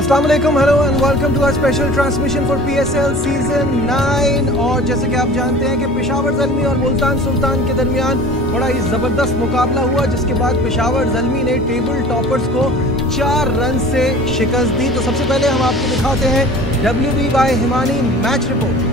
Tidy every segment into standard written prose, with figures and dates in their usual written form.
अस्सलाम वालेकुम, hello and welcome to our special transmission for PSL season 9। और जैसे कि आप जानते हैं कि पेशावर ज़ल्मी और मुल्तान सुल्तान के दरमियान बड़ा ही ज़बरदस्त मुकाबला हुआ, जिसके बाद पेशावर ज़ल्मी ने टेबल टॉपर्स को 4 रन से शिकस्त दी। तो सबसे पहले हम आपको दिखाते हैं WB by Himani match report.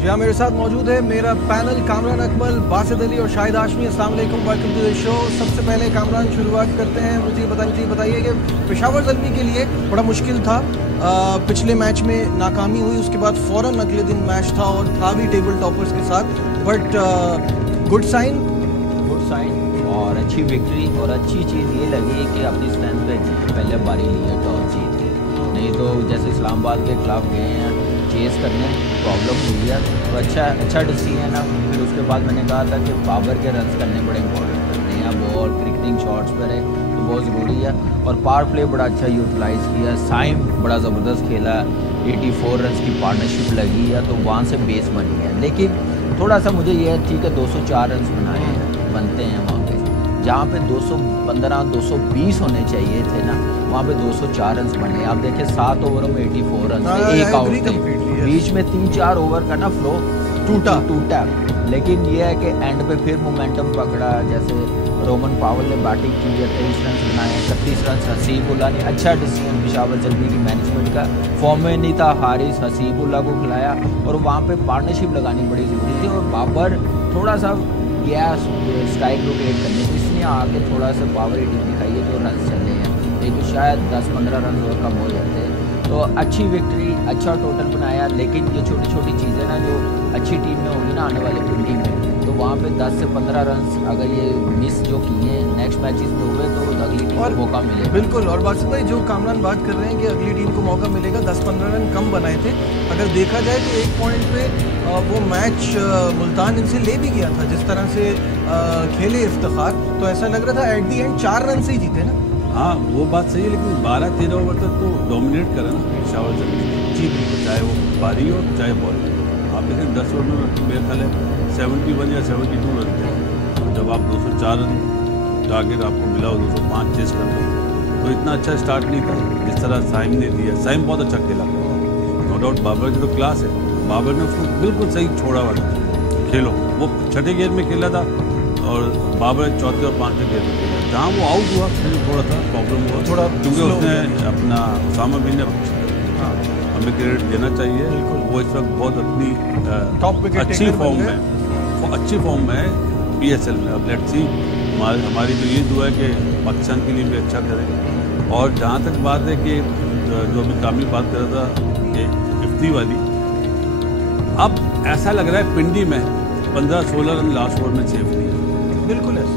जी हाँ, मेरे साथ मौजूद है मेरा पैनल कामरान अकमल, बासित अली और शाहिद हाशमी। अस्सलाम वालेकुम, वेलकम टू द शो। सबसे पहले कामरान शुरुआत करते हैं, मुझे बताइए कि पेशावर ज़ल्मी के लिए बड़ा मुश्किल था। पिछले मैच में नाकामी हुई, उसके बाद फ़ौरन अगले दिन मैच था और था भी टेबल टॉपर्स के साथ, बट गुड साइन और अच्छी विक्ट्री। और अच्छी चीज़ ये लगी कि अपनी स्ट्रेंथ पे पहले बारी ली है, टॉस जीत के। नहीं तो जैसे इस्लामाबाद के खिलाफ गए हैं चेस करने, प्रॉब्लम हुई है। तो अच्छा डिसीजन है। फिर उसके बाद मैंने कहा था कि बाबर के रन्स करने बड़े इंपॉर्टेंट है। नया बॉल क्रिकेटिंग शॉट्स पर है तो बहुत ज़रूरी है। और पावर प्ले बड़ा अच्छा यूटिलाइज़ किया। साइम बड़ा ज़बरदस्त खेला, 84 रन की पार्टनरशिप लगी है, तो वहाँ से बेस बनी है। लेकिन थोड़ा सा मुझे ये ठीक है 204 रन बनते हैं वहाँ पे, जहाँ पे 215 220 होने चाहिए थे ना, वहाँ पे 204 रन बने। आप देखें 7 ओवरों में 84 रन, एक आउट थे। बीच में 3-4 ओवर का ना फ्लो टूटा। लेकिन ये है कि एंड पे फिर मोमेंटम पकड़ा। जैसे रोमन पावल ने बैटिंग की है, 23 रन बनाए, 31 रन हसीबुल्ला ने। अच्छा डिसीजन पेशावर ज़ल्मी की मैनेजमेंट का। फॉर्म में नहीं था, हारिस हसीबुल्ला को खिलाया और वहाँ पे पार्टनरशिप लगानी बड़ी ज़रूरी थी। और बाबर थोड़ा सा गया स्ट्राइक रोटेट करने, इसने आके थोड़ा सा पावर हिटिंग दिखाई है, जो रन चले हैं। नहीं तो शायद 10-15 रन और कम हो जाते। तो अच्छी विक्ट्री, अच्छा टोटल बनाया। लेकिन ये छोटी छोटी चीज़ें ना जो अच्छी टीम में होगी ना आने वाले टीम में, तो वहाँ पे 10 से 15 रन अगर ये मिस जो किए नेक्स्ट मैचेस में हुए तो अगली टीम को मौका मिलेगा। बिल्कुल। और बासित भाई, जो कामरान बात कर रहे हैं कि अगली टीम को मौका मिलेगा, 10-15 रन कम बनाए थे। अगर देखा जाए तो एक पॉइंट पे वो मैच मुल्तान इनसे ले भी गया था, जिस तरह से खेले इफ्तिखार, तो ऐसा लग रहा था एट दी एंड 4 रन से ही जीते ना। हाँ, वो बात सही है, लेकिन 12-13 ओवर तक तो डोमिनेट करा ना पेशावर ज़ल्मी जी, चाहे वो बारी हो चाहे बॉलिंग। आप देखें 10 ओवर में मेरे ख्याल है 71 या 72 रन थे। और जब आप 204 रन टारगेट आपको मिला और 205 चेस कर रहे तो इतना अच्छा स्टार्ट नहीं था जिस तरह साइम ने दिया। साइम बहुत अच्छा खेला, नो डाउट बाबर की तो क्लास है। बाबर ने उसको बिल्कुल सही छोड़ा हुआ था, खेलो। वो छठे गेंद में खेला था और बाबर चौथे और पाँचवें गेंद में खेला। जहाँ वो आउट हुआ फिर थोड़ा सा प्रॉब्लम हुआ, क्योंकि उसने अपना उसामा बिन ने हमें क्रेडिट देना चाहिए। वो इस वक्त बहुत अपनी अच्छी फॉर्म में है PSL में। अब लेट्स सी, हमारी तो ये दुआ है कि पाकिस्तान के लिए भी अच्छा करें। और जहाँ तक बात है कि जो अभी कामी बात कर रहा था कि इफ्ती वाली, अब ऐसा लग रहा है पिंडी में 15-16 रन लास्ट ओवर में सेफ नहीं है। बिल्कुल ऐसा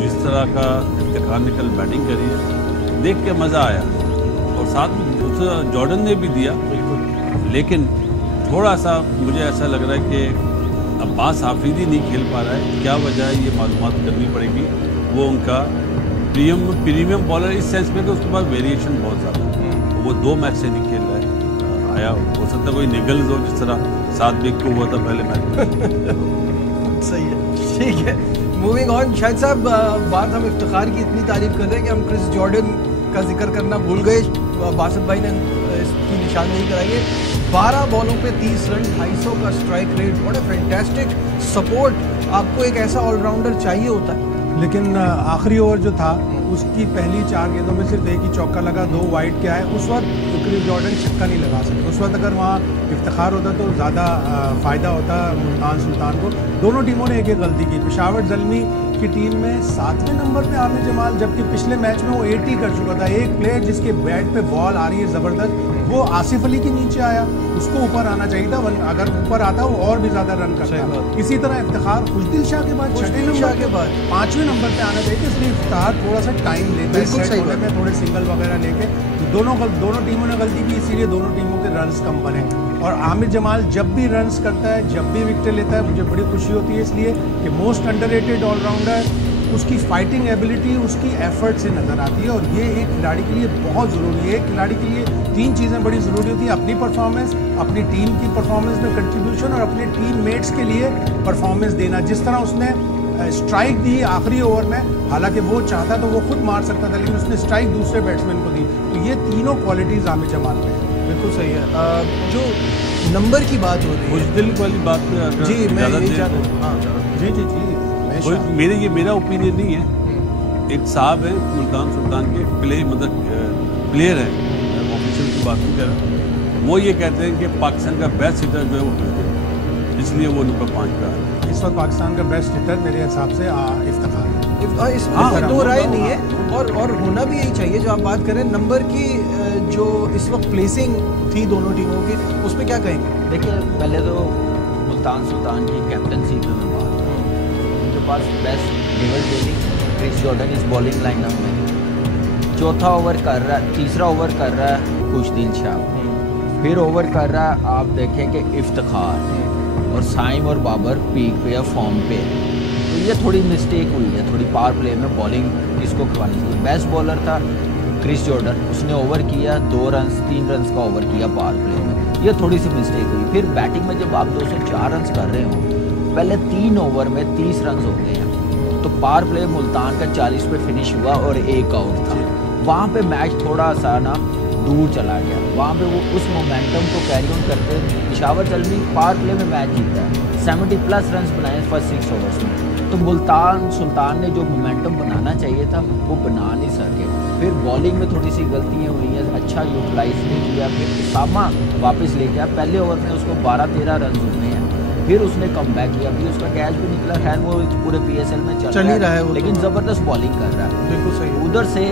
जिस तरह का इफ्तिखार ने कल बैटिंग करी है, देख के मज़ा आया। और साथ में दूसरा जॉर्डन ने भी दिया, लेकिन थोड़ा सा मुझे ऐसा लग रहा है कि अब्बास आफरीदी नहीं खेल पा रहा है। क्या वजह है ये मालूमात करनी पड़ेगी। वो उनका प्रीमियम बॉलर इस सेंस में कि उसके पास वेरिएशन बहुत ज़्यादा है। वो 2 मैच से नहीं खेल रहा है। आया हो सकता है कोई निगल्स हो, जिस तरह 7 विकेट को हुआ था पहले मैच। सही है, ठीक है। मूविंग ऑन, शाहिद साहब, बात हम इफ्तिखार की इतनी तारीफ कर रहे हैं कि हम क्रिस जॉर्डन का जिक्र करना भूल गए। बासित भाई ने इसकी निशानदेही कराई है। 12 बॉलों पे 30 रन, 250 का strike rate, what a fantastic support. आपको एक ऐसा ऑलराउंडर चाहिए होता है। लेकिन आखिरी ओवर जो था उसकी पहली 4 गेंदों में सिर्फ एक ही चौका लगा, 2 वाइड के आए। उस वक्त क्रिस जॉर्डन छक्का नहीं लगा सकते। उस वक्त अगर वहाँ इफ्तिखार होता तो ज़्यादा फ़ायदा होता मुल्तान सुल्तान को। दोनों टीमों ने एक एक गलती की। पेशावर ज़ल्मी की टीम में 7वें नंबर पे आमिर जमाल, जबकि पिछले मैच में वो 80 कर चुका था। एक प्लेयर जिसके बैट पे बॉल आ रही है ज़बरदस्त, वो आसिफ अली के नीचे आया, उसको ऊपर आना चाहिए था। अगर ऊपर आता वो और भी ज़्यादा रन करता। इसी तरह इफ्तिखार खुशदिल शाह के बाद 6ठे नंबर के बाद 5वें नंबर पे आना चाहिए। इसलिए इफ्तिखार थोड़ा सा टाइम लेता है सेट होने में, थोड़े सिंगल वगैरह लेके। दोनों टीमों ने गलती की, इसीलिए दोनों टीमों के रन्स कम बने। और आमिर जमाल जब भी रन्स करता है, जब भी विकेट लेता है, मुझे बड़ी खुशी होती है, इसलिए कि मोस्ट अंडररेटेड ऑलराउंडर, उसकी फाइटिंग एबिलिटी, उसकी एफर्ट से नज़र आती है। और ये एक खिलाड़ी के लिए बहुत ज़रूरी है। एक खिलाड़ी के लिए 3 चीज़ें बड़ी ज़रूरी होती हैं: अपनी परफॉर्मेंस, अपनी टीम की परफॉर्मेंस में कंट्रीब्यूशन और अपने टीम मेट्स के लिए परफॉर्मेंस देना। जिस तरह उसने स्ट्राइक दी आखिरी ओवर में, हालांकि वो चाहता तो वो खुद मार सकता था, लेकिन उसने स्ट्राइक दूसरे बैट्समैन को दी। तो ये तीनों क्वालिटीज़ आमिर जमाल में है। बिल्कुल सही है। जो नंबर की बात हो रही कुछ है, दिल वाली बात में अगर जी मैं इजाज़त यही दें चाहता तो- हूँ। हाँ जी जी जी कोई ये मेरा ओपिनियन नहीं है। एक साहब है मुल्तान सुल्तान के प्लेयर है, ऑफिशियल की बात नहीं कर रहा, वो ये कहते हैं कि पाकिस्तान का बेस्ट हिटर जो है वो क्रिकेट है, इसलिए वो नंबर 5 पे आ रहा है। इस वक्त पाकिस्तान का बेस्ट हिटर मेरे हिसाब से इफ्तिखार है। इसमें हाँ, कोई दो हाँ, राय हाँ, नहीं है, और होना भी यही चाहिए। जो आप बात करें नंबर की, जो इस वक्त प्लेसिंग थी दोनों टीमों की, उस पर क्या कहेंगे? देखिए, पहले तो मुल्तान सुल्तान की कैप्टनसी पे मैं बात करूँ, उनके पास बेस्ट डेविड बेली, क्रिस जॉर्डन इस बॉलिंग लाइनअप में। चौथा ओवर कर रहा है, तीसरा ओवर कर रहा है खुशदिल शाह, फिर ओवर कर रहा है आप देखें कि इफ्तिखार, और साइम और बाबर पीक पे या फॉर्म पे। तो ये थोड़ी मिस्टेक हुई है, थोड़ी पावर प्ले में बॉलिंग किसको करवानी चाहिए। बेस्ट बॉलर था क्रिस जॉर्डन, उसने ओवर किया 2 रन 3 रन का ओवर किया पावर प्ले में, ये थोड़ी सी मिस्टेक हुई। फिर बैटिंग में जब आप 204 रन कर रहे हो, पहले 3 ओवर में 30 रन हो गए हैं, तो पावर प्ले मुल्तान का 40 पे फिनिश हुआ और 1 आउट था। वहाँ पे मैच थोड़ा सा ना दूर चला गया, वहाँ पे वो उस मोमेंटम को कैरी ऑन करते पेशावर जल्मी पावर प्ले में मैच जीता है, 70+ रन बनाए फर्स्ट 6 ओवर्स में। तो मुल्तान सुल्तान ने जो मोमेंटम बनाना चाहिए था वो बना नहीं सके। फिर बॉलिंग में थोड़ी सी गलतियाँ हुई हैं, अच्छा यूटिलाइज नहीं किया। फिर उसामा वापस लेके आया, पहले ओवर में उसको 12-13 रन हुए हैं, फिर उसने कम बैक किया, फिर उसका कैच भी निकला। खैर वो पूरे PSL में चल ही रहा है, लेकिन ज़बरदस्त बॉलिंग कर रहा है। बिल्कुल सही। उधर से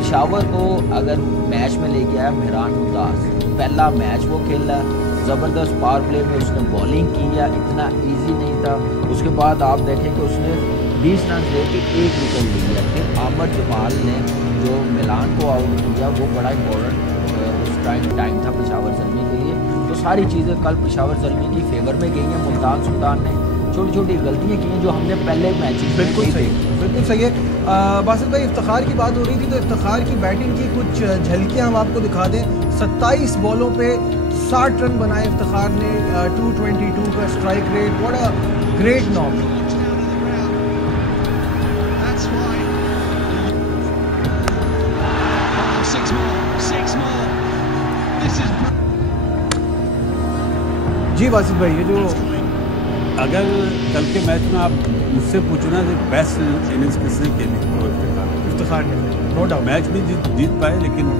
पेशावर को अगर मैच में लेके आया मेहरान मुमताज़, पहला मैच वो खेला, ज़बरदस्त पावर प्ले में उसने बॉलिंग किया, इतना इजी नहीं था। उसके बाद आप देखें कि उसने 20 रन लेके 1 विकेट लिया। फिर आमिर जमाल ने जो मिलान को आउट किया, वो बड़ा इंपॉर्टेंट उस टाइम था पेशावर ज़ल्मी के लिए। तो सारी चीज़ें कल पेशावर ज़ल्मी की फेवर में गई हैं। मुल्तान सुल्तान ने छोटी छोटी गलतियाँ की हैं जो हमने पहले मैचेस में बिल्कुल सही, बिल्कुल सही है। बासित भाई, इफ्तिखार की बात हो रही थी, तो इफ्तिखार की बैटिंग की कुछ झलकियां हम आपको दिखा दें। 27 बॉलों पे 60 रन बनाए इफ्तिखार ने, 222 का strike rate, what a great knock. जी बासित भाई, ये जो अगर कल के मैच में आप मुझसे पूछना कि बेस्ट इनिंग्स किसने खेली, तो इफ्तिखार ने, नो डाउट मैच भी जीत पाए, लेकिन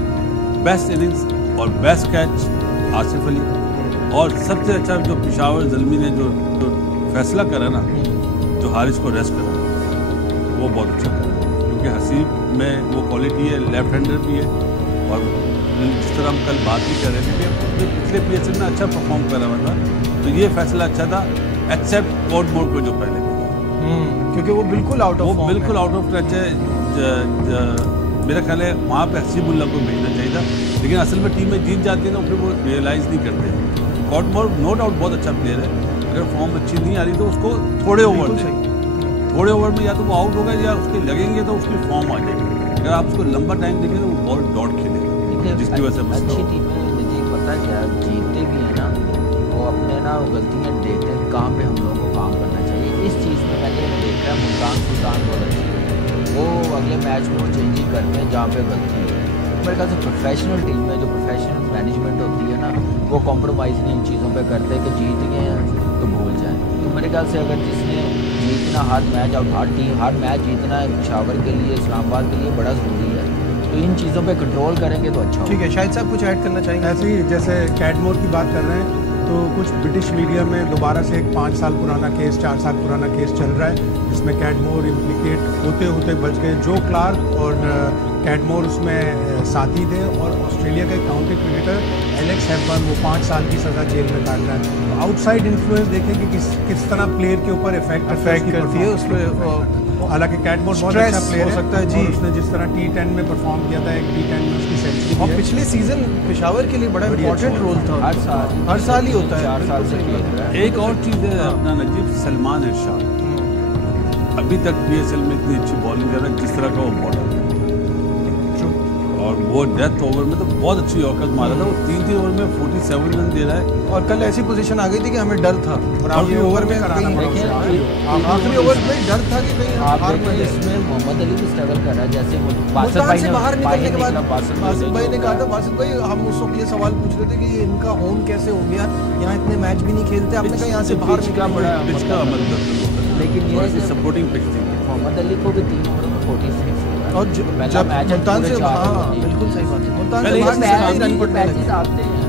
बेस्ट इनिंग्स और बेस्ट कैच आसिफ अली, और सबसे अच्छा जो पेशावर ज़ल्मी ने जो फैसला करा ना, जो हारिस को रेस्ट करा, वो बहुत अच्छा करा। क्योंकि हसीब में वो क्वालिटी है, लेफ्ट हैंडर भी है, और जिस तरह हम कल बात भी कर रहे थे कि उसने पिछले PSL में अच्छा परफॉर्म करा हुआ था, तो ये फैसला अच्छा था, एक्सेप्ट कोर्ट मोड को जो पहले मिला, क्योंकि वो बिल्कुल आउट ऑफ वो फॉर्म बिल्कुल आउट ऑफ टच है। मेरा ख्याल है वहाँ पे हसीबुल्ला को भेजना चाहिए था, लेकिन असल में टीम में जीत जाती है ना, फिर वो रियलाइज़ नहीं करते। कोर्ट मोड नो डाउट बहुत अच्छा प्लेयर है, अगर फॉर्म अच्छी नहीं आ रही तो उसको थोड़े ओवर में या तो वो आउट होगा या उसके लगेंगे तो उसकी फॉर्म आ जाएगी। अगर आप उसको लंबा टाइम देंगे तो वो बॉल डॉट खेलेगा, जिसकी वजह से अच्छी टीम है। नजीब पता क्या, जीतते भी हैं ना, वो अपने ना गलतियाँ देखते हैं कहाँ पे हम लोगों को काम करना चाहिए। इस चीज़ में मैंने देखा है मुल्तान सुल्तान बहुत अच्छी है, वो अगले मैच में वो चेंजिंग करते हैं जहाँ पे गलती है। मेरे ख्याल से प्रोफेशनल टीम में जो प्रोफेशनल मैनेजमेंट होती है ना, वो कॉम्प्रोमाइज़ नहीं इन चीज़ों पे करते कि जीत गए हैं तो भूल जाएं। तो मेरे ख्याल से अगर जिसने जीतना हर मैच, और हर मैच जीतना पेशावर के लिए, इस्लामाबाद के लिए बड़ा ज़रूरी है, तो इन चीज़ों पे कंट्रोल करेंगे तो अच्छा। ठीक है, शायद साहब कुछ ऐड करना चाहेंगे? ऐसे ही जैसे कैडमोर की बात कर रहे हैं, तो कुछ ब्रिटिश मीडिया में दोबारा से एक 5 साल पुराना केस, 4 साल पुराना केस चल रहा है, जिसमें कैडमोर इम्प्लिकेट होते होते बच गए। जो क्लार्क और कैडमोर उसमें साथी थे, और ऑस्ट्रेलिया का एक काउंटी क्रिकेटर एलेक्स हैपबर्न, वो 5 साल की सज़ा जेल में काट रहा है। तो आउटसाइड इन्फ्लुएंस देखें कि किस तरह प्लेयर के ऊपर इफेक्ट करती है उसमें। हालांकि कैडमोर बहुत अच्छा प्लेयर हो सकता है जी, और उसने जिस तरह T10 में परफॉर्म किया था, एक T10 में उसकी सेंचुरी, और पिछले सीजन पेशावर के लिए बड़ा इंपॉर्टेंट रोल था। हर साल ही होता है, 4 साल से खेल रहा है। एक और चीज़ है अपना नजीब, सलमान इरशाद अभी तक PSL में इतनी अच्छी बॉलिंग कर रहा है जिस तरह का वो बॉलर है, और वो डेथ ओवर में तो बहुत अच्छी यॉर्कर मारा था। वो 3 ओवर में 47 रन दे रहा है। और कल ऐसी पोजीशन आ गई थी कि हमें डर था, और आखिरी ओवर में कराना पड़ा कहीं उसे। आखिरी ओवर में डर था कि कहीं आप हार देखिए मान इसमें मोहम्मद अली भी स्ट्रगल कर रहा है। जैसे वो बासित मुल्तान भाई से ने बाहर निकलने के बाद बासित भाई ने कहा था, था बासित भाई हम उस वक्त ये सवाल पूछ रहे थे कि ये इनका होम कैसे हो गया, यहाँ इतने मैच भी नहीं खेलते, आपने कहा यहाँ से बाहर पिच का निकलना बड़ा पिच का अमल लेकिन ये थोड़ी सपोर्टिंग पिच थी। मोहम्मद अली को भी 3 ओवर में 46 और जब मुल्तान से बिल्कुल सही बात है, मुल्तान से बाहर निकलते ही रन पड़ने लगे। मैचेस आते हैं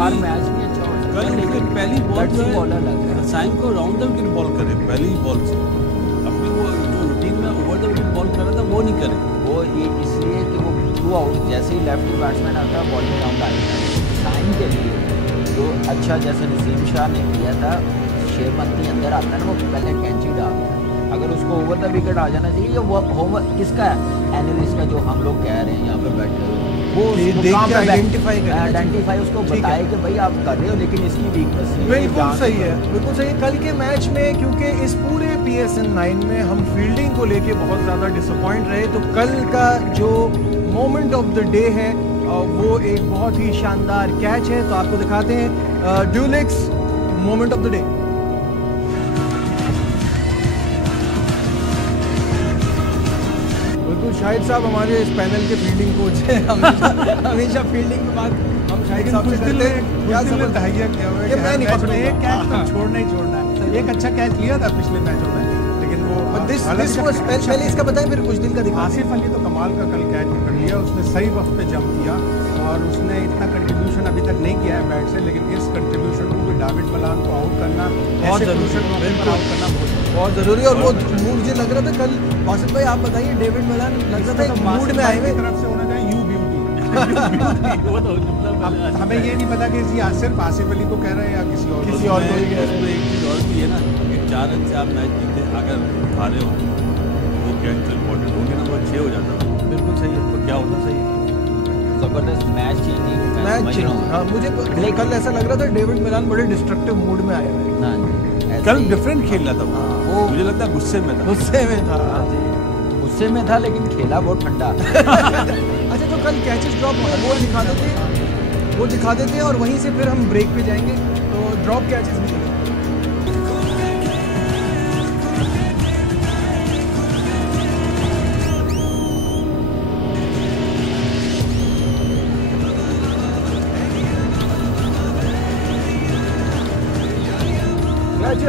हर मैच में अच्छा हो कल सकता है, उसने पहली बॉल जो बॉलर लग रहा है है। साइम को राउंड द विकेट बॉल करे, पहली बॉल से अपनी वो जो रूटीन में ओवर द विकेट बॉल कर रहा था वो नहीं करे। वो ये इसलिए कि वो थ्रू आउट जैसे ही लेफ्ट बैट्समैन आता है बॉलिंग राउंड आएगा साइम के लिए जो अच्छा जैसे नसीम शाह ने किया था, शेरमंती अंदर आता है ना वो पहले कैंची डालता है, अगर उसको ओवर द विकेट आ जाना चाहिए। वो होमवर्क किसका है, एनालिस्ट का, जो हम लोग कह रहे हैं यहाँ पे बैठे हुए, वो देख के आइडेंटिफाई उसको बताए कि भाई आप कर रहे हो लेकिन इसकी वीकनेस बिल्कुल सही है, बिल्कुल सही है। कल के मैच में क्योंकि इस पूरे PSL 9 में हम फील्डिंग को लेके बहुत ज़्यादा डिसअपॉइंट रहे, तो कल का जो मोमेंट ऑफ द डे है वो एक बहुत ही शानदार कैच है। तो आपको दिखाते हैं ड्यूलिक्स मोमेंट ऑफ द डे। बिल्कुल शाहिद साहब हमारे इस पैनल के फील्डिंग कोच हैं, हमेशा फील्डिंग के बाद हम शाहिद साहब से करते हैं क्या समझ दहाइया किया हुआ है कि कि मैं हर नहीं मैच में एक कैच तो पकड़ूंगा। छोड़ना ही छोड़ना है। एक अच्छा कैच लिया था पिछले मैचों में, लेकिन वो दिस हालांकि वाज पहले इसका बताएं फिर कुछ दिन का दिखा। आसिफ अली तो कमाल का कल कैच पकड़ लिया, उसने सही वक्त पे जंप किया और उसने इतना कंट्रीब्यूशन अभी तक नहीं किया है बैट से, लेकिन इस कंट्रीब्यूशन को भी डेविड मलान को आउट करना बहुत ऐसे जरूरी crucial है, मौके पर बिल्कुल। आउट करना बहुत जरूरी है। और वो मुझे लग रहा था कल बासित भाई आप बताइए, डेविड मलान लग रहा था एक मूड में आए हुए। तरफ से होना चाहिए यू ब्यूटी। अब हमें ये नहीं पता कि ये सिर्फ आसिफ अली को कह रहे हैं या किसी और को। किसी और को ही कह रहे हैं। उसमें एक चीज़ और भी है ना कि 4 रन से आप मैच जीते, अगर हारे हो वो कैच तो इम्पोर्टेंट हो गया ना, वो 6 हो जाता। बिल्कुल सही है, तो क्या होता सही है। जबरदस्त मैच चेंजिंग मैच हाँ मुझे कल ऐसा लग रहा था डेविड मिलान बड़े डिस्ट्रक्टिव मूड में आए हुए, कल डिफरेंट खेल रहा था वो मुझे लगता है गुस्से में था। गुस्से में था। गुस्से में था लेकिन खेला बहुत ठंडा। अच्छा तो कल कैचेस ड्रॉप वो दिखा देते हैं और वहीं से फिर हम ब्रेक पे जाएंगे, तो ड्रॉप कैचेस भी देखेंगे।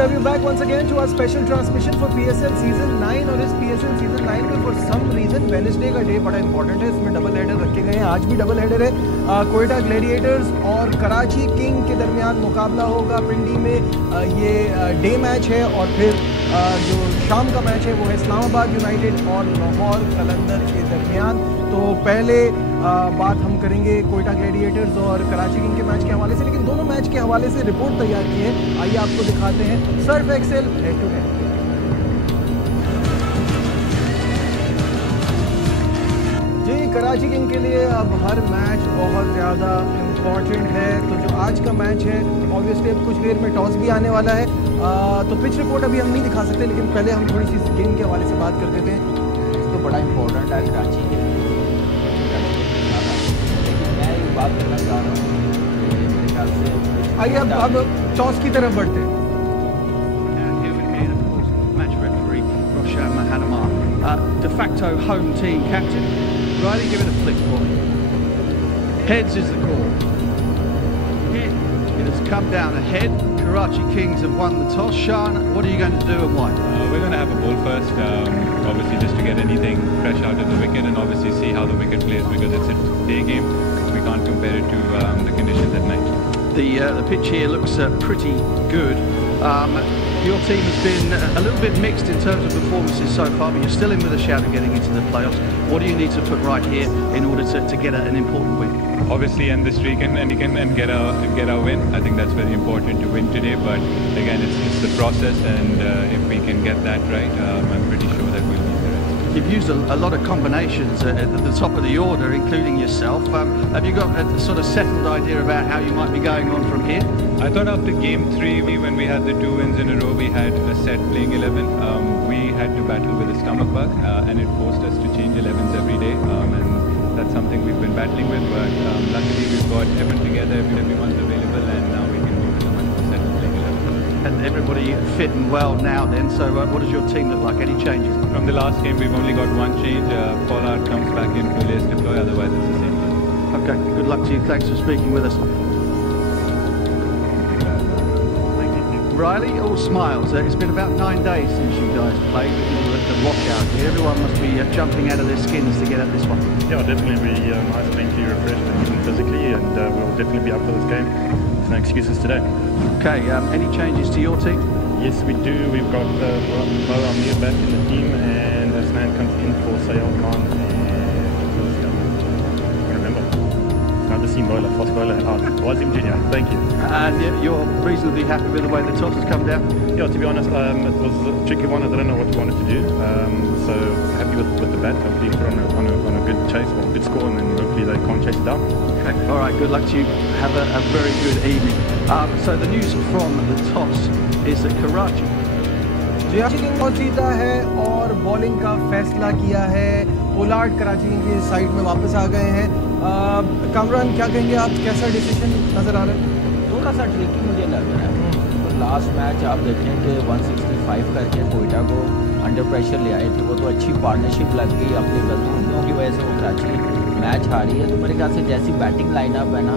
We're back once again to our special transmission for PSL Season 9 और इस PSL Season 9 में for some reason Wednesday का डे बड़ा इंपॉर्टेंट है, इसमें डबल हेडर रखे गए हैं। आज भी डबल हेडर है, कोयटा ग्लैडिएटर्स और कराची किंग के दरमियान मुकाबला होगा पिंडी में। ये डे मैच है और फिर जो शाम का मैच है वो है इस्लामाबाद यूनाइटेड और लाहौर कलंदर के दरमियान। तो पहले बात हम करेंगे कोयटा ग्लैडिएटर्स और कराची किंग के मैच के हवाले से, लेकिन दोनों मैच के हवाले से रिपोर्ट तैयार की है, आइए आपको दिखाते हैं। Surf Excel head to head. जी कराची किंग के लिए अब हर मैच बहुत ज़्यादा इम्पॉर्टेंट है। तो जो आज का मैच है ऑब्वियसली अब कुछ देर में टॉस भी आने वाला है, तो पिच रिपोर्ट अभी हम नहीं दिखा सकते, लेकिन पहले हम थोड़ी सी गेम के हवाले से बात कर देते हैं। तो बड़ा इम्पोर्टेंट है कराची के लिए, लेकिन मैं एक बात करना चाह रहा हूँ कि मेरे ख्याल से आइए अब टॉस की तरफ बढ़ते हैं। Here with me, of course, match referee Roshan Mahanamar, de facto home team captain. Riley, give it a flick for me. Heads is the call. It has come down ahead. Karachi Kings have won the toss. Shan, what are you going to do and why? We're going to have a ball first, obviously just to get anything fresh out of the wicket and obviously see how the wicket plays because it's a day game. We can't compare it to the conditions at night. The pitch here looks pretty good. Your team has been a little bit mixed in terms of performances so far, but you're still in with a shout of getting into the playoffs. What do you need to put right here in order to get an important win? Obviously end the streak and get a win. I think that's very important to win today, but again it's the process and if we can get that right, I'm pretty sure that we'll be there. You've used a lot of combinations at the top of the order, including yourself. Have you got a sort of settled idea about how you might be going on from here? I thought after game 3, when we had the 2 wins in a row, we had a set playing 11. We had to battle with a stomach bug and it forced us to change 11s every day and That's something we've been battling with, but luckily we've got everyone together, everyone's available, and now we can go with a much more settled playing 11. And everybody fit and well now then, so what does your team look like? Any changes? From the last game, we've only got one change. Pollard comes back in, Pulis deploy, otherwise it's the same team. Okay, good luck to you. Thanks for speaking with us. Riley, all smiles. It's been about 9 days since you guys played with the washout here. Everyone must be jumping out of their skins to get at this one. Yeah, definitely. We nice, mentally refreshed and even physically, and we'll definitely be up for this game. There's no excuses today. Okay, any changes to your team? Yes, we do. We've got Mo Amir back in the team, and Asnan comes in for Sayal Khan, and I can't remember. Nasim Bowler, fast bowler out. Wazim Junior, thank you. And you're reasonably happy with the way the toss has come down? Yeah, to be honest, it was a tricky one. I didn't know what we wanted to do. So happy with the bat. Hopefully put on a good chase or good score, and then hopefully they can't chase it down. Okay. All right, good luck to you. Have a very good evening. So the news from the toss is that Karachi Karachi king toss जीता है और bowling का फैसला किया है। Pollard Karachi king की side में वापस आ गए हैं। कामरान, क्या कहेंगे आप, कैसा डिसीजन नजर आ रहा है? थोड़ा सा ट्रिकी मुझे लग रहा है। तो लास्ट मैच आप देखें कि 165 करके कोयटा को अंडर प्रेशर ले आए थे, वो तो अच्छी पार्टनरशिप लग गई, अपनी गलतियों की वजह से वो कराची मैच हारी है। तो मेरे ख्याल से जैसी बैटिंग लाइनअप है ना,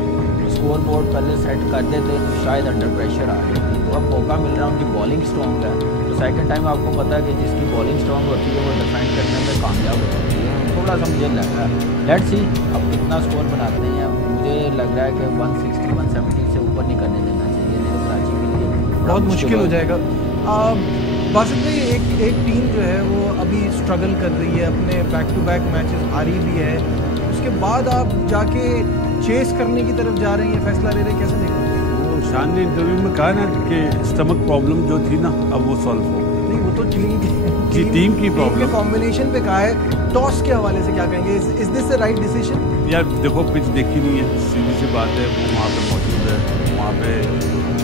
स्कोर बोर्ड पहले सेट कर देते तो शायद अंडर प्रेशर आ जाती। तो अब मौका मिल रहा है, उनकी बॉलिंग स्ट्रॉन्ग है। तो सेकंड टाइम आपको पता है कि जिसकी बॉलिंग स्ट्रॉन्ग होती है वो डिफेंड करने में कामयाब होती है। थोड़ा सा मुझे लग रहा है, लेट्स सी अब कितना स्कोर बनाते हैं। मुझे लग रहा है कि 160 170 से ऊपर नहीं करने देना चाहिए, नहीं तो कराची के लिए बहुत मुश्किल हो जाएगा। बासित भाई, एक टीम जो है वो अभी स्ट्रगल कर रही है, अपने बैक टू बैक मैचेस हारी भी है, उसके बाद आप जाके चेस करने की तरफ जा रहे हैं, फैसला ले रहे हैं, कैसे देखते हैं? वो शान ने इंटरव्यू में कहा ना कि स्टमक प्रॉब्लम जो थी ना, अब वो सॉल्व हो। नहीं, वो तो टीम की प्रॉब्लम कॉम्बिनेशन पे कहा है। टॉस के हवाले से क्या कहेंगे, is this the right decision? यार देखो, पिच देखी नहीं है, सीधी सी बात है। वो वहाँ पे मौजूद है, वहाँ पे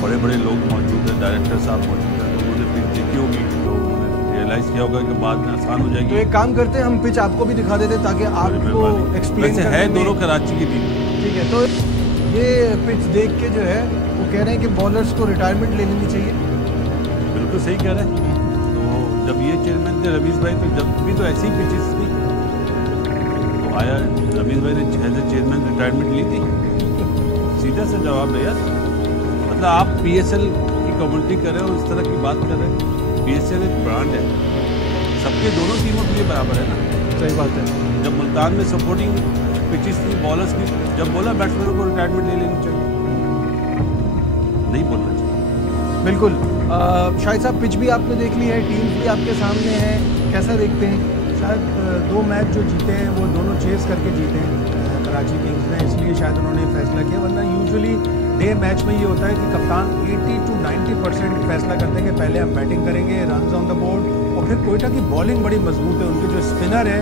बड़े बड़े लोग मौजूद हैं, डायरेक्टर साहब मौजूद हैं, तो उन्होंने पिच देखी होगी, तो उन्होंने रियलाइज़ किया होगा कि बाद में आसान हो जाएगी। तो एक काम करते हैं, हम पिच आपको भी दिखा देते ताकि आपको एक्सप्लेन करने है में। दोनों कराची की टीम, ठीक है, तो ये पिच देख के जो है वो कह रहे हैं कि बॉलर्स को रिटायरमेंट ले लेनी चाहिए। बिल्कुल सही कह रहे हैं। तो जब ये चेयरमैन थे रमीज भाई, तो जब भी तो ऐसी पिचेस थी, तो आया रमीज भाई ने एज ए चेयरमैन रिटायरमेंट ली थी। सीधा सा जवाब है यार। मतलब आप PSL की कमेंट्री कर रहे हो, इस तरह की बात कर रहे हैं। PSL एक ब्रांड है, सबके दोनों टीमों के लिए बराबर है ना। सही बात है। जब मुल्तान में सपोर्टिंग पिचेस थी बॉलर्स की, जब बोला बैट्समैनों को रिटायरमेंट ले लेनी चाहिए, नहीं बोलना चाहिए। बिल्कुल। शाहिद साहब, पिच भी आपने देख ली है, टीम भी आपके सामने है, कैसा देखते हैं? शायद 2 मैच जो जीते हैं वो दोनों चेस करके जीते हैं कराची किंग्स ने, इसलिए शायद उन्होंने फैसला किया। वरना यूजुअली डे मैच में ये होता है कि कप्तान 80 to 90% फैसला करते हैं कि पहले हम बैटिंग करेंगे, रन्स ऑन द बोर्ड, और फिर कोयटा की बॉलिंग बड़ी मजबूत है, उनके जो स्पिनर है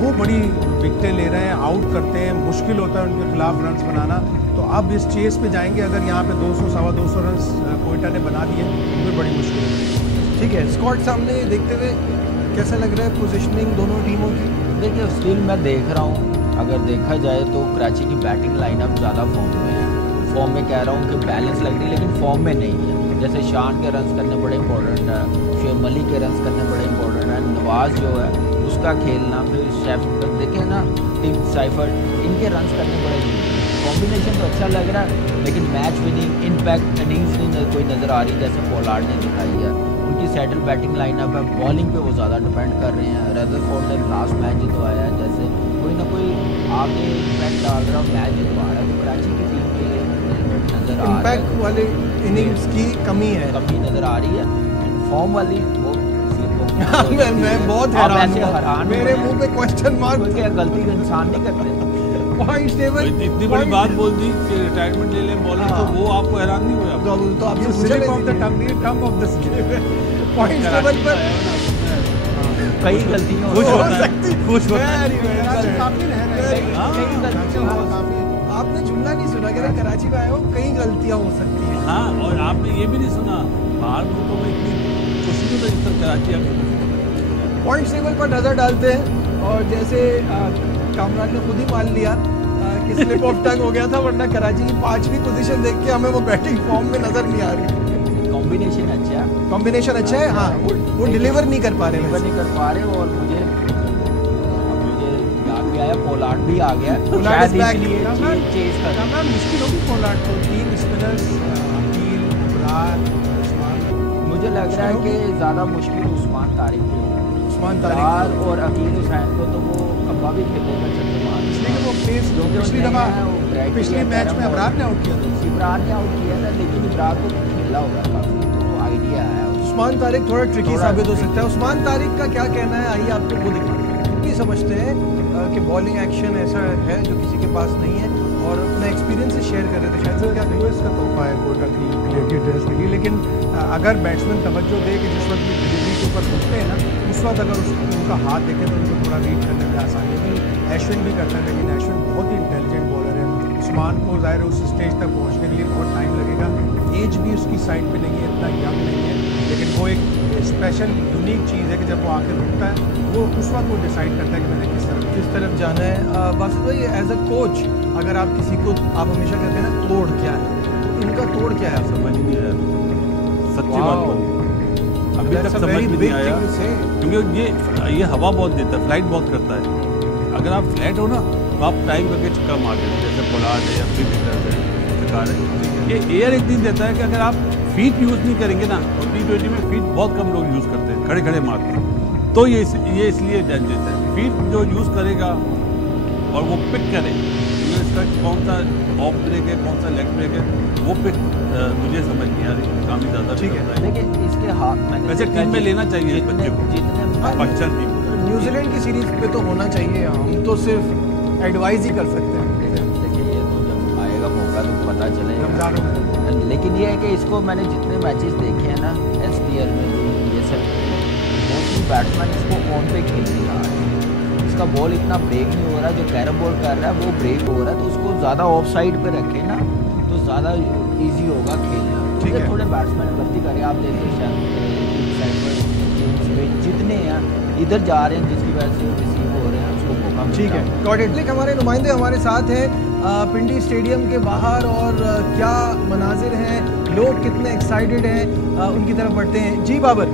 वो बड़ी विकेटें ले रहे हैं, आउट करते हैं, मुश्किल होता है उनके खिलाफ रन्स बनाना। तो अब इस चेस पे जाएंगे, अगर यहाँ पे 200 सवा 200 रन्स कोयटा ने बना दिए तो फिर बड़ी मुश्किल है। ठीक है, स्कॉट सामने देखते हुए कैसा लग रहा है पोजीशनिंग दोनों टीमों की? देखिए, स्टिल मैं देख रहा हूँ, अगर देखा जाए तो कराची की बैटिंग लाइनअप ज़्यादा फॉर्म में है। फॉर्म में कह रहा हूँ कि बैलेंस लग रही है, लेकिन फॉर्म में नहीं है। जैसे शान के रन्स करने बड़े इंपॉर्टेंट है, शेर मलिक के रन्स करने बड़े इंपॉर्टेंट है, नवाज जो है उसका खेलना, फिर शेफ देखें ना, टिम साइफर, इनके रन्स करने बड़े जरूरी है। कॉम्बिनेशन तो अच्छा लग रहा है, लेकिन मैच विनिंग इम्पैक्ट इनिंग्स नहीं कोई नज़र आ रही जैसे पोलार्ड ने दिखाई है। उनकी सेटल बैटिंग लाइनअप है, बॉलिंग पे वो ज़्यादा डिपेंड कर रहे हैं। रदरफोर्ड ने लास्ट मैच जितवाया है, जैसे कोई ना कोई आगे इम्पैक्ट डाल रहा, मैच जितवा रहा है। तो कराची की टीम पे नज़र आ रहा है इम्पैक्ट वाले इनिंग्स की कमी है, कमी नज़र आ रही है। फॉर्म वाली वो मैं बहुत हैरान हूँ, मेरे मुंह पे क्वेश्चन मार्क। क्या गलती इंसान नहीं करते? पॉइंट्स टेबल इतनी बड़ी बात बोल दी कि रिटायरमेंट ले लें बॉलर, तो वो आपको हैरान नहीं हुआ? तो आप ये पूछे slip of the tongue, tongue of the slip. Points table पर कई गलतियां खुश हो होता है, सकती, खुश होता है। काफी रह रहे हैं। कई गलतियां हो आपने जुमला नहीं सुना कि कराची में आए हो, कई गलतियां हो सकती हैं। हाँ, और आपने ये भी नहीं सुना बाहर मुल्कों में इतनी खुश नहीं होता जिस तरह कराची आपको। पॉइंट्स टेबल पर नज़र डालते हैं, और जैसे कामरान ने खुद ही मान लिया कि स्लिप ऑफ टंग हो गया था, वरना कराची की 5वीं पोजीशन देख के हमें वो बैटिंग फॉर्म में नजर नहीं आ रही। कॉम्बिनेशन अच्छा है, कॉम्बिनेशन अच्छा है, हाँ वो डिलीवर नहीं कर पा रहे, डिलीवर नहीं कर पा रहे। और मुझे याद भी आया पोलार्ड भी आ गया, शायद इसलिए चेज कर। कामरान मुश्किल होगी पोलार्ड को, 3 स्पिनर्स अकील, अबरार, उस्मान। मुझे लग रहा है कि ज़्यादा मुश्किल उस्मान तारिक को, उस्मान तारिक और अकील हुसैन को तो वो कब्बा भी खेलेगा चंद्रमान, इसलिए कि वो पेस पिछली दफा पिछले मैच में अबरार ने आउट किया था, इब्रार ने आउट किया था, लेकिन इब्रार को खेला होगा काफी, तो आइडिया है। उस्मान तारिक थोड़ा ट्रिकी साबित हो सकता है। उस्मान तारिक का क्या कहना है, आइए आपको वो दिखाते हैं। भी समझते हैं कि बॉलिंग एक्शन ऐसा है जो किसी के पास नहीं है, और अपना एक्सपीरियंस से शेयर कर रहे थे। शायद क्या यूएस का तोहफा है कोटा की ग्लेडिएटर्स के लिए, लेकिन अगर बैट्समैन तवज्जो दे कि जिस वक्त भी डिलीवरी के ऊपर रुकते हैं ना, उस वक्त अगर उनका हाथ देखे तो उनको थोड़ा रीड करने में आसानी होगी। एश्विन भी करता है, लेकिन एश्विन बहुत ही इंटेलिजेंट बॉलर है। उस्मान को ज़ाहिर है उस स्टेज तक पहुँचने के लिए बहुत टाइम लगेगा, एज भी उसकी साइड पे नहीं है, इतना यंग नहीं है, लेकिन वो एक स्पेशल यूनिक चीज़ है कि जब वो आके रुकता है वो उस वक्त वो डिसाइड करता है कि मैंने किस तरफ जाना है। बस भाई एज अ कोच अगर आप किसी को, आप हमेशा कहते हैं ना तोड़ क्या है, तो इनका तोड़ क्या है समझ नहीं आया, सच्ची बात बोली अभी तक समझ में नहीं आया, क्योंकि ये हवा बहुत देता है, फ्लाइट बहुत करता है। अगर आप फ्लैट हो ना तो आप टाइम करके चक्का मार देते हैं, जैसे पोलार्ड है या क्रिकेटर है, शिकार है। ये एयर एक दिन देता है कि अगर आप फीट यूज़ नहीं करेंगे ना, और T20 में फीट बहुत कम लोग यूज़ करते हैं, खड़े खड़े मारते हैं, तो ये इसलिए डैमेज देता है। फीट जो यूज़ करेगा और वो पिक करे, इसका कौन सा ऑफ ब्रेक है, कौन सा लेग ब्रेक है, वो पिक मुझे समझ नहीं आ रही, काफ़ी ज़्यादा ठीक है। लेकिन इसके हाथ में वैसे टीम में लेना चाहिए इस बच्चे को, पाकिस्तान टीम। न्यूजीलैंड की सीरीज पे तो होना चाहिए, हम तो सिर्फ एडवाइस ही कर सकते हैं। देखिए ये तो जब आएगा मौका तो पता चलेगा, लेकिन ये है कि इसको मैंने जितने मैचेस देखे हैं ना SPL में भी, ये सब मोस्टली बैट्समैन इसको ऑन पे खेल नहीं रहा है, इसका बॉल इतना ब्रेक नहीं हो रहा, जो कैरम बोर्ड कर रहा है वो ब्रेक हो रहा है, तो उसको ज़्यादा ऑफ साइड पे रखे ना तो ज़्यादा ईजी होगा खेलना। ठीक है, थोड़े बैट्समैन गलती करें, आप देखिए साइड पर जितने हैं इधर जा रहे हैं जिसकी वजह से रिसीव हो रहे हैं उसको मौका। ठीक है, गॉट इट। हमारे नुमाइंदे हमारे साथ हैं पिंडी स्टेडियम के बाहर, और क्या मनाजिर हैं, लोग कितने एक्साइटेड हैं, उनकी तरफ बढ़ते हैं। जी बाबर।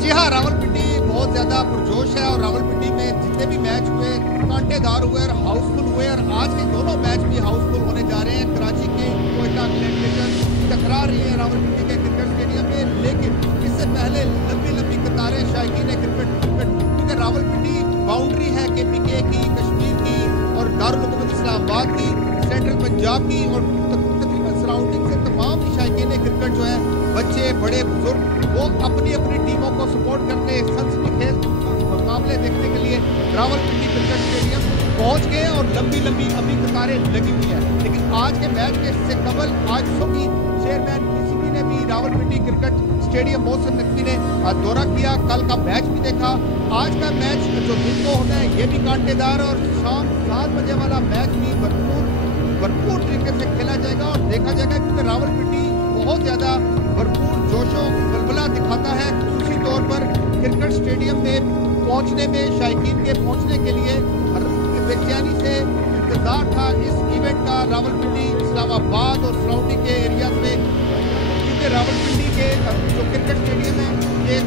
जी हाँ, रावलपिंडी बहुत ज़्यादा पुरजोश है, और रावलपिंडी में जितने भी मैच हुए कांटेदार हुए और हाउसफुल हुए, और आज के दोनों मैच भी हाउसफुल होने जा रहे हैं। कराची के कोयटा ग्लैडिएटर्स टकरा रही है रावलपिंडी के क्रिकेट स्टेडियम में, लेकिन इससे पहले लंबी लंबी कतारें शायकीन क्रिकेट, क्योंकि रावलपिंडी बाउंड्री है KPK की, कश्मीर की, और दारुल हुकूमत इस्लामाबाद की, सेंट्रल पंजाब की, और तकरीबन सराउंडिंग से तमाम शायकीन क्रिकेट जो है, बच्चे बड़े बुजुर्ग, वो अपनी अपनी टीमों को सपोर्ट करने, सनसनीखेज मुकाबले देखने के लिए रावलपिंडी क्रिकेट स्टेडियम पहुंच गए, और लंबी लंबी अभी कतारें लगी हुई है। लेकिन आज के मैच के से कबल आज सुबह चेयरमैन PCB ने भी रावलपिंडी क्रिकेट स्टेडियम मोहसिन नकवी ने दौरा किया, कल का मैच भी देखा। आज का मैच जो दिन को होना है ये भी कांटेदार, और शाम 7 बजे वाला मैच भी भरपूर तरीके से खेला जाएगा और देखा जाएगा, क्योंकि रावलपिंडी बहुत ज़्यादा भरपूर जोशो बलबला दिखाता है। खुसूसी तौर पर क्रिकेट स्टेडियम में पहुंचने में, शायकीन के पहुंचने के लिए बेचैनी से इंतजार था इस इवेंट का रावलपिंडी, इस्लामाबाद और सराउंडिंग के एरियाज में, क्योंकि रावलपिंडी के जो क्रिकेट स्टेडियम है ये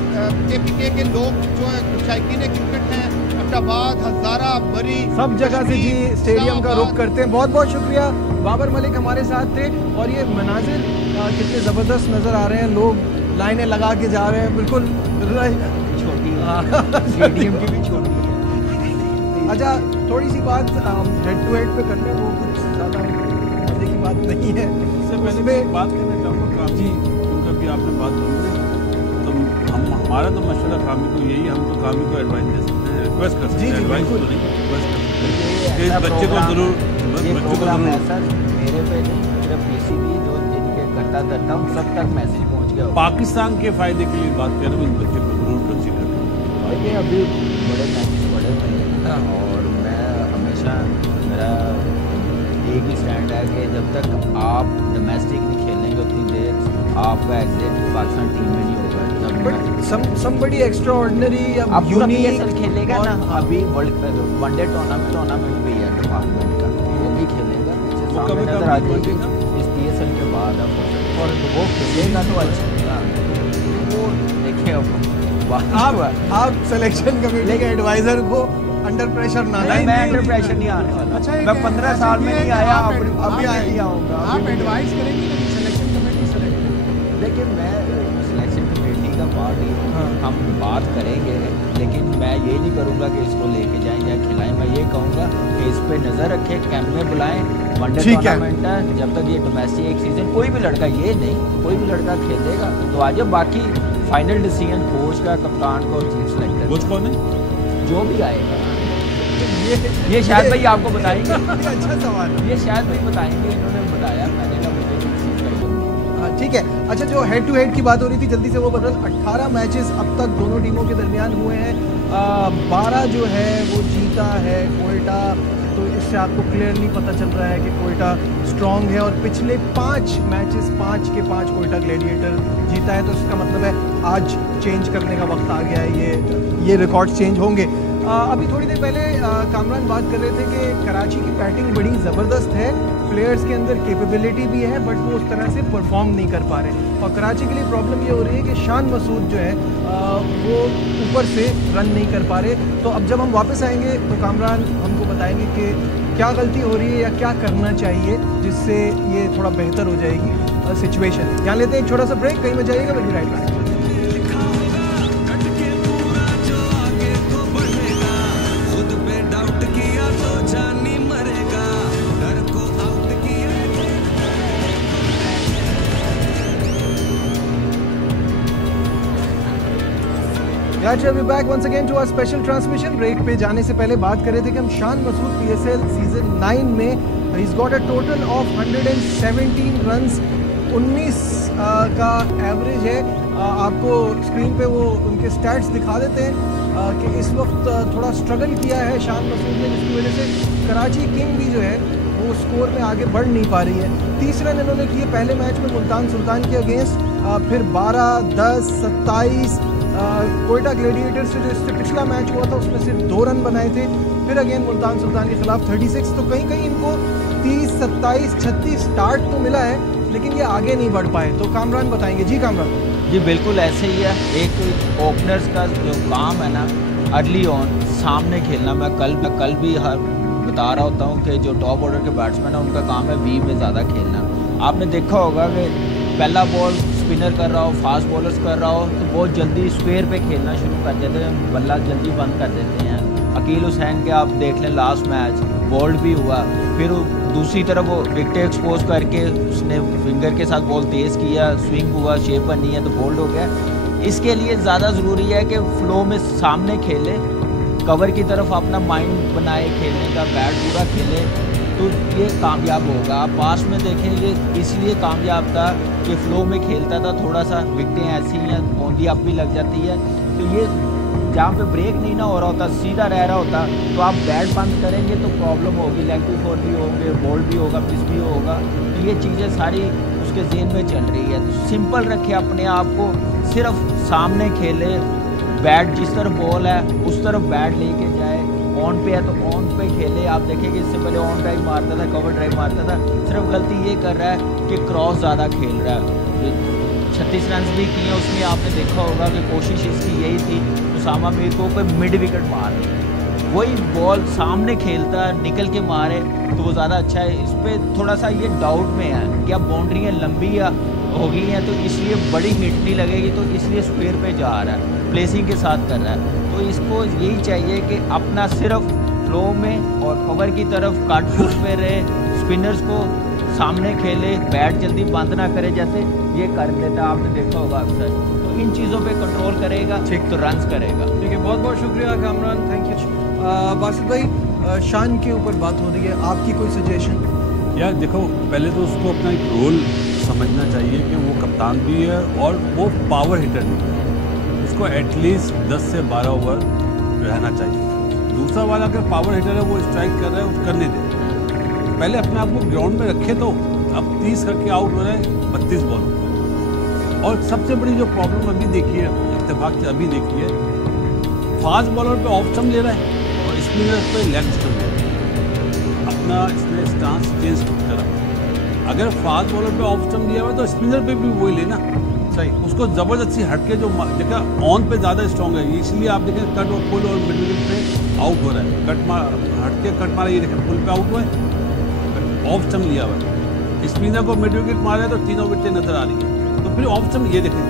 KPK के लोग जो है शायकीन क्रिकेट हैं, अब्टाबाद, हजारा, बरी, सब जगह से जी स्टेडियम का रुख करते हैं। बहुत बहुत शुक्रिया, बाबर मलिक हमारे साथ थे। और ये मनाजिर कितने ज़बरदस्त नज़र आ रहे हैं, लोग लाइनें लगा के जा रहे हैं, बिल्कुल छोटी स्टेडियम की भी छोटी है। अच्छा, थोड़ी सी बात हेड टू हेड पे करने, वो कुछ ज़्यादा मजे की बात नहीं है। इससे पहले मैं एक बात कहना चाहूँगा कामी, क्योंकि अभी आपने बात बोली तो हमारा तो मशवरा कामी को यही, हम तो कामी को एडवाइस दे सकते हैं, रिक्वेस्ट कर सकते हैं, एडवाइस तो नहीं, रिक्वेस्ट कर सकते हैं कि बच्चे को जरूर मेरे पे नहीं, सिर्फ PCB जो जिनके करता करता हूँ सब तक मैसेज पहुँच गया। पाकिस्तान के फायदे के लिए बात कर रहा हूँ, इस बच्चे को जरूर कंसीडर करें। देखिए अभी बड़े मैचेस पड़े हुए हैं, और मैं हमेशा मेरा एक ही स्टैंड है कि जब तक आप डोमेस्टिक नहीं खेलेंगे उतनी देर आपका एग्जिट पाकिस्तान टीम में नहीं होगा। बट somebody extraordinary या अब पूरा unique PSL खेलेगा ना, अभी वनडे टूर्नामेंट भी है डिपार्टमेंट का, वो भी खेलेगा। वो सामने कभी नजर आ कभी जाएगी इस PSL के बाद अब, और वो खेलेगा तो अच्छा। वो देखिए अब आप सिलेक्शन कमेटी के एडवाइजर को अंडर प्रेशर ना लाएं। मैं अंडर प्रेशर नहीं आने वाला। अच्छा, मैं 15 साल में नहीं आया, अभी नहीं आऊँगा। आप एडवाइस करेंगे लेकिन सिलेक्शन कमेटी सेलेक्ट। लेकिन मैं सिलेक्शन कमेटी का पार्ट ही हूँ, हम बात करेंगे, लेकिन मैं ये नहीं करूँगा कि इसको लेके जाएं या खिलाएं। मैं ये कहूँगा कि इस पे नज़र रखें, कैंप में बुलाएं, वनडे टूर्नामेंट है, जब तक ये डोमेस्टिक एक सीजन कोई भी लड़का, ये नहीं कोई भी लड़का खेलेगा तो आज बाकी फाइनल डिसीजन कोच का, कप्तान को, चीफ सेलेक्टर कोच कौन है? जो भी आएगा। ये शायद भाई आपको बताएंगे। अच्छा सवाल है। ये शायद भाई बताएंगे, इन्होंने बताया, मैंने कहा मुझे तो इस चीज़ का ही नहीं। ठीक है। अच्छा, जो हेड टू हेड की बात हो रही थी जल्दी से वो बदल 18 मैचेस अब तक दोनों टीमों के दरमियान हुए हैं। 12 जो है वो जीता है कोयटा, तो इससे आपको क्लियरली पता चल रहा है कि कोयटा स्ट्रांग है। और पिछले 5 मैचेस 5 के 5 कोयटा ग्लैडिएटर जीता है, तो इसका मतलब है आज चेंज करने का वक्त आ गया है, ये रिकॉर्ड चेंज होंगे। अभी थोड़ी देर पहले कामरान बात कर रहे थे कि कराची की बैटिंग बड़ी ज़बरदस्त है, प्लेयर्स के अंदर कैपेबिलिटी भी है, बट वो उस तरह से परफॉर्म नहीं कर पा रहे। और कराची के लिए प्रॉब्लम ये हो रही है कि शान मसूद जो है वो ऊपर से रन नहीं कर पा रहे। तो अब जब हम वापस आएंगे तो कामरान हमको बताएंगे कि क्या गलती हो रही है या क्या करना चाहिए जिससे ये थोड़ा बेहतर हो जाएगी सिचुएशन। यहाँ लेते हैं एक छोटा सा ब्रेक, कहीं में जाइएगा, मेरी right back. We'll be back once again to our special transmission. Break पे जाने से पहले बात कर रहे थे कि हम शान मसूद PSL सीजन 9 में he's got a total of 117 runs, 19 का एवरेज है। आपको स्क्रीन पे वो उनके स्टैट्स दिखा देते हैं कि इस वक्त थोड़ा स्ट्रगल किया है शान मसूद ने, जिसकी वजह से कराची किंग भी जो है वो स्कोर में आगे बढ़ नहीं पा रही है। 30 रन इन्होंने किए पहले मैच में मुल्तान सुल्तान के अगेंस्ट, फिर 12, 10, 27 कोयटा ग्लैडिएटर से जो इससे पिछला मैच हुआ था उसमें सिर्फ 2 रन बनाए थे, फिर अगेन मुल्तान सुल्तान के खिलाफ 36। तो कहीं कहीं इनको 30, 27, 36 स्टार्ट तो मिला है, लेकिन ये आगे नहीं बढ़ पाए। तो कामरान बताएंगे। जी कामरान। जी बिल्कुल ऐसे ही है, एक ओपनर्स का जो काम है ना अर्ली ऑन सामने खेलना। मैं कल भी बता रहा होता हूँ कि जो टॉप ऑर्डर के बैट्समैन है उनका काम है वी में ज़्यादा खेलना। आपने देखा होगा कि पहला बॉल स्पिनर कर रहा हो, फास्ट बॉलर्स कर रहा हो, तो बहुत जल्दी स्क्वेयर पे खेलना शुरू कर देते हैं, बल्ला जल्दी बंद कर देते हैं। अकील हुसैन के आप देख लें लास्ट मैच बोल्ड भी हुआ, फिर दूसरी तरफ वो विकेट एक्सपोज करके उसने फिंगर के साथ बॉल तेज़ किया, स्विंग हुआ, शेप बनी है तो बोल्ड हो गया। इसके लिए ज़्यादा ज़रूरी है कि फ्लो में सामने खेले, कवर की तरफ अपना माइंड बनाए खेलने का, बैट पूरा खेले, तो ये कामयाब होगा। आप पास में देखें ये इसलिए कामयाब था कि फ्लो में खेलता था, थोड़ा सा विकटें ऐसी हैं बॉन्डी अप भी लग जाती है, तो ये जहाँ पे ब्रेक नहीं ना हो रहा होता, सीधा रह रहा होता, तो आप बैट बंद करेंगे तो प्रॉब्लम होगी, लेग भी फोर भी होंगे, बॉल्ड भी होगा, मिस भी होगा। तो ये चीज़ें सारी उसके ज़हन में चल रही है। तो सिंपल रखे अपने आप को, सिर्फ सामने खेले, बैट जिस तरफ बॉल है उस तरफ बैट लेके जाए, ऑन पे है तो ऑन पे खेले। आप देखेंगे इससे पहले ऑन ड्राइव मारता था, कवर ड्राइव मारता था, सिर्फ गलती ये कर रहा है कि क्रॉस ज़्यादा खेल रहा है। 36 रन भी किए हैं उसमें, आपने देखा होगा कि कोशिश इसकी यही थी उसामा मीर को कोई मिड विकेट मार, वही बॉल सामने खेलता निकल के मारे तो वो ज़्यादा अच्छा है। इस पर थोड़ा सा ये डाउट में है कि अब बाउंड्रियाँ लंबी हो गई हैं तो इसलिए बड़ी हिट नहीं लगेगी, तो इसलिए स्क्वायर पे जा रहा है, प्लेसिंग के साथ कर रहा है। तो इसको यही चाहिए कि अपना सिर्फ फ्लो में और कवर की तरफ कट पुश पे रहे, स्पिनर्स को सामने खेले, बैट जल्दी बंद ना करे जैसे ये कर लेता आपने देखा होगा अक्सर। तो इन चीज़ों पे कंट्रोल करेगा ठीक तो रन्स करेगा। ठीक है, बहुत बहुत शुक्रिया कामरान, थैंक यू। बासित भाई, शान के ऊपर बात हो रही है, आपकी कोई सजेशन? यार देखो, पहले तो उसको अपना एक रोल समझना चाहिए कि वो कप्तान भी है और वो पावर हिटर भी है, उसको एटलीस्ट 10 से 12 ओवर रहना चाहिए। दूसरा वाला अगर पावर हिटर है वो स्ट्राइक कर रहा है, वो करने दे, पहले अपने आप को ग्राउंड में रखे तो अब 30 करके आउट हो रहे हैं 32 बॉल पर। और सबसे बड़ी जो प्रॉब्लम अभी देखी है, इत्तेफाक से अभी देखी है, फास्ट बॉलर पे ऑफ स्टंप ले रहा है और स्पिनर पे लेग स्टंप ले रहा है। अपना इसने स्टांस चेंज करा। अगर फास्ट बॉलर पे ऑफ स्टंप लिया हुआ तो स्पिनर पे भी वही लेना सही, उसको जबरदस्ती हटके जो देखा ऑन पे ज़्यादा स्ट्रॉन्ग है, इसलिए आप देखें कट और पुल और मिड विकेट पे आउट हो रहा है। कट मार हटके कट मारा, ये देखें पुल पे आउट हुआ है, ऑफ स्टंप लिया हुआ है। स्पिनर को मिड विकेट मारा है तो तीनों विकेटें नजर आ रही है, तो फिर ऑफ स्टंप ये देखें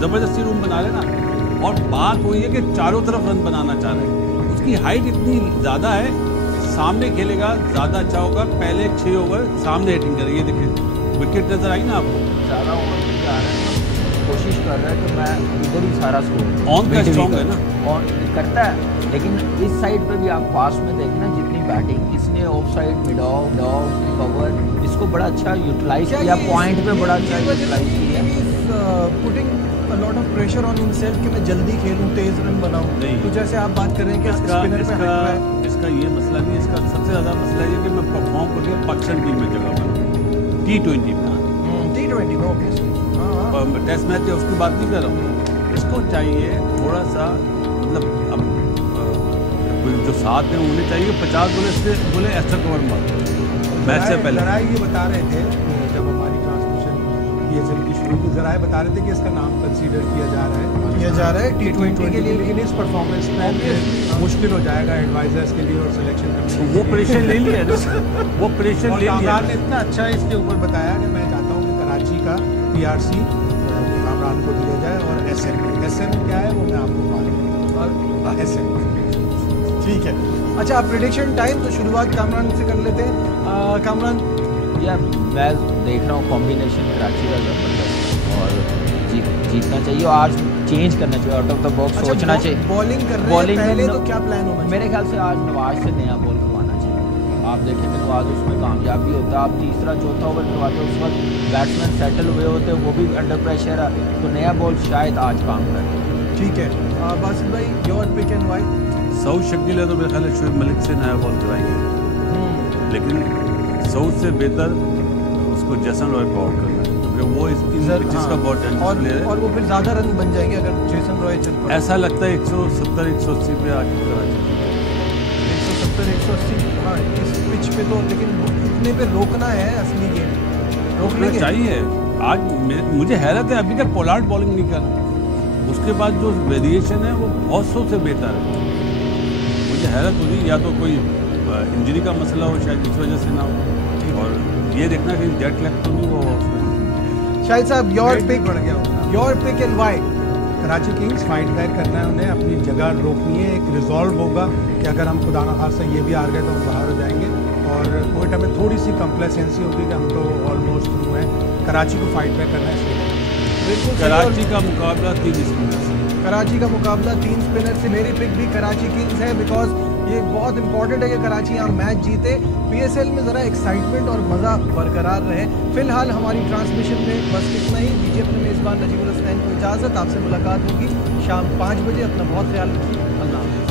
जबरदस्ती रूम बना रहे ना। और बात वही है कि चारों तरफ रन बनाना चाह रहे हैं, उसकी हाइट इतनी ज़्यादा है, सामने खेलेगा ज़्यादा अच्छा होगा। पहले 6 ओवर सामने हिटिंग करें, ये देखें विकेट नजर आई ना आपको। ज़्यादा ओवर पे जा रहे हैं, कोशिश कर रहा है कि मैं इधर ही सारा स्कोर ऑन का स्ट्रॉन्ग है ना, ऑन करता है। लेकिन इस साइड पे भी आप फास्ट में देखना जितनी बैटिंग इसने of side mid of cover इसको बड़ा अच्छा यूटिलाइज किया, पॉइंट पे बड़ा अच्छा यूटिलाइज किया। Putting a lot of pressure on himself कि मैं जल्दी खेलूं, तेज रन बनाऊं। तो जैसे आप बात कर रहे हैं कि स्पिनर पे हट रहा है, इसका ये मसला नहीं, इसका सबसे ज़्यादा मसला ये कि मैं परफॉर्म करके पाकिस्तान टीम में जगह बनाऊँ, T20 में। T20 में ओके, टेस्ट मैच है उसकी बात नहीं कर रहा हूँ। इसको चाहिए थोड़ा सा, मतलब अब जो साथ में उन्हें चाहिए 50 बोले एक्स्ट्रा कवर मार मैच से पहले। जरा ये बता रहे थे जब हमारी ट्रांसमिशन PSL की शुरू की, जरा बता रहे थे कि इसका नाम कंसीडर किया जा रहा है T20 के लिए, लेकिन इस परफॉर्मेंस में मुश्किल हो जाएगा एडवाइजर्स के लिए और सिलेक्शन कमेटी। वो प्रेशर ले लिया ना, वो प्रेशर ले लिया। कामरान ने इतना अच्छा इसके ऊपर बताया कि मैं चाहता हूँ कि कराची का PRC कामरान को दिया जाए और SM क्या है वो मैं आपको मालूम, और SM ठीक है। अच्छा, प्रेडिक्शन टाइम तो शुरुआत कामरान से कर लेते हैं। कामरान, यार मैं देख रहा हूँ कॉम्बिनेशन कराची का जबरदस्त और जीतना चाहिए, और आज चेंज करना चाहिए, आउट ऑफ द बॉक्स सोचना चाहिए। बॉलिंग कर रहे हैं पहले, तो क्या प्लान होना चाहिए? मेरे ख्याल से आज नवाज से नया बॉल करवाना चाहिए। आप देखें कि नवाज उसमें कामयाब भी होता है, आप तीसरा चौथा ओवर करवाते उस वक्त बैट्समैन सेटल हुए होते, वो भी अंडर प्रेशर है, तो नया बॉल शायद आज काम करे। ठीक है बासित भाई, your pick and why. Saud Shakeel है तो मेरे ख्याल शोएब मलिक से नया बॉल कराएंगे, लेकिन साउथ से बेहतर उसको जैसन रॉय को आउट करना है, क्योंकि वो जिसका बहुत डेंजरस प्लेयर है और वो फिर ज़्यादा रन बन जाएंगे अगर जेसन रॉय चल पड़े। ऐसा लगता है 170-180 पे आज कराची 170-180। हाँ, इस पिच पे तो, लेकिन इतने पे रोकना है असली गेम, रोकना चाहिए। आज मुझे हैरत है अभी तक पोलार्ड बॉलिंग नहीं कर, उसके बाद जो वेरिएशन है वो बहुत सौ से बेहतर है। मुझे हैरत हो रही, या तो कोई इंजरी का मसला हो शायद इस वजह से ना हो, और ये देखना कि जेट लैग तो नहीं हुआ उसमें। शाहिद साहब, योर पिक बढ़ गया होगा। Your pick and why. Karachi Kings fight back करना है, उन्हें अपनी जगह रोकनी है, एक रिजॉल्व होगा कि अगर हम खुदा न खास्ता ये भी हार गए तो हम बाहर हो जाएंगे, और कोयटा में थोड़ी सी कंप्लेसेंसी होगी कि हम तो ऑलमोस्ट थ्रू हैं। कराची को फाइट बैक करना है इसलिए बिल्कुल। कराची का मुकाबला 3 स्पिनर से, कराची का मुकाबला 3 स्पिनर से। मेरी पिक भी कराची किंग्स है, बिकॉज ये बहुत इंपॉर्टेंट है कि कराची यहाँ मैच जीते, PSL में ज़रा एक्साइटमेंट और मज़ा बरकरार रहे। फिलहाल हमारी ट्रांसमिशन में बस इतना ही। दीजिए अपने मेज़बान नजीबुल हसनैन को इजाज़त, आपसे मुलाकात होगी शाम 5 बजे। अपना बहुत ख्याल रखिए, अल्लाह हाफ़िज़।